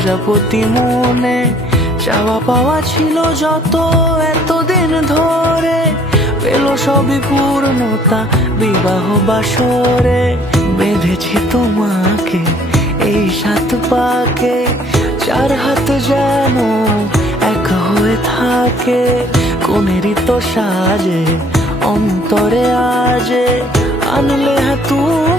প্রজাপতি মনে চাওয়া পাওয়া ছিল যত এতদিন ধরে, পেল সবই পূর্ণতা বিবাহ বাসরে। বেঁধেছি তোমাকে এই 7 পাকে, 4 হাত যেন এক হয়ে থাকে। কোনেরই তো সাজে অন্তরে আজে আনলে তুমি